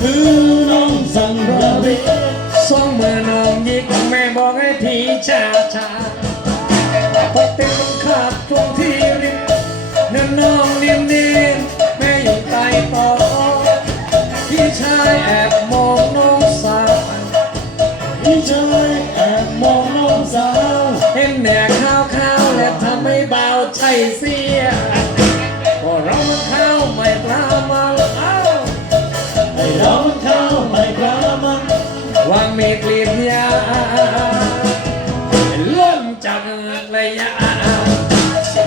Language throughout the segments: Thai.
คือน้องสังราวีสองมือน้องยิกแม่บอกให้พี่ชาชาพอเต็มขาดตรงที่ริมเนื้อน้องเนียนเนียนแม่อยู่ใต้ต่อพี่ชายแอบมองน้องสาวพี่ชายแอบมองน้องสาวเห็นแหนกข้าวข้าวและทำให้เบาใจเสีย วางมีกลีบยาล้มจากระยะ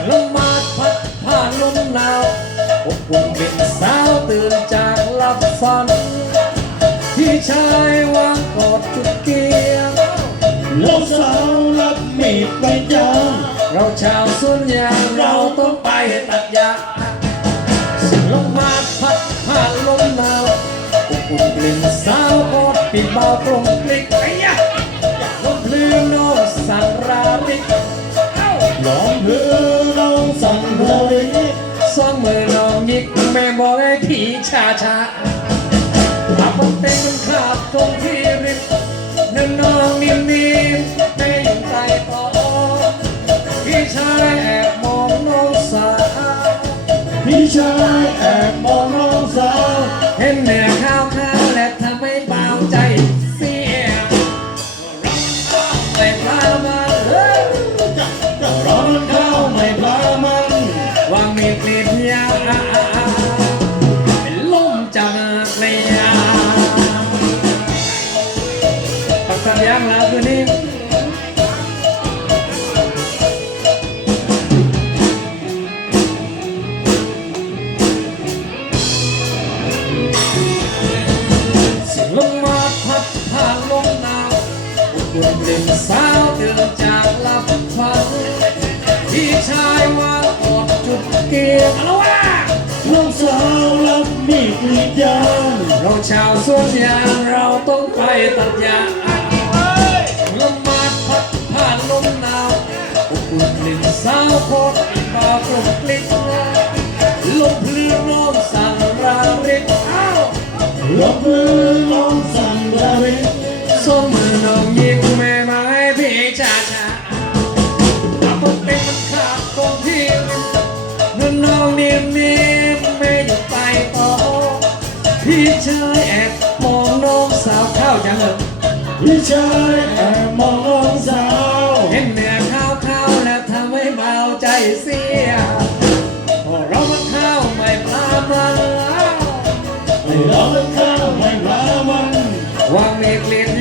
ลมมาพัดผ่านลมหนาวอบอุ่นกลิ่นสาวตื่นจากหลับฝันพี่ชายวางกอดจุดเกียงลูกสาวรับมีดไปยาเราชาวสวนยางเราต้องไปตัดยาลมมาพัดผ่านลมหนาวอบอุ่นกลิ่นสาว กอดปิดเบาตรงกลิกไอ้ยะลมพลืนน้องสังราริกเอ้าหลองเพื่อน้องสังราวีสองมือน้องยิกแม่บอกให้พี่ชาชาอาปเต็มมันขาดตรงที่ริมนั่นน้องนิ่มๆแม่ยู่ใต้ต่อพี่ชายแอบมองน้องสาวพี่ชาย อุ่นกลิ่นสาวเตือนจากหลับฝันพี่ชายว่าอดจุดเกียร์แล้วว่าน้องสาวรับมีดกรีดยางเราชาวสวนยางเราต้องไปตัดยางลมมาพัดผ่านลมหนาวอุ่นกลิ่นสาวโคตรบาปกกลิ่นลมพลือน้องสั่งราริกอ้าวลบมือน้ ให้พี่ชาชาอาปเต็มมันขาดตรงที่ริมนั่นน้องเนียมเนียมแม่อยู่ไปต่อพี่ชายแอบมองน้องสาวเข้าจังเลยพี่ชายแอบมองน้องสาวเห็นเนื้อข้าวข้าวแล้วทำให้เบาใจเสียพอเรามาข้าวไม่ปลามาแล้วให้เราเข้าไปกรามันวางมีกลิ่นยาเป็นลมจาก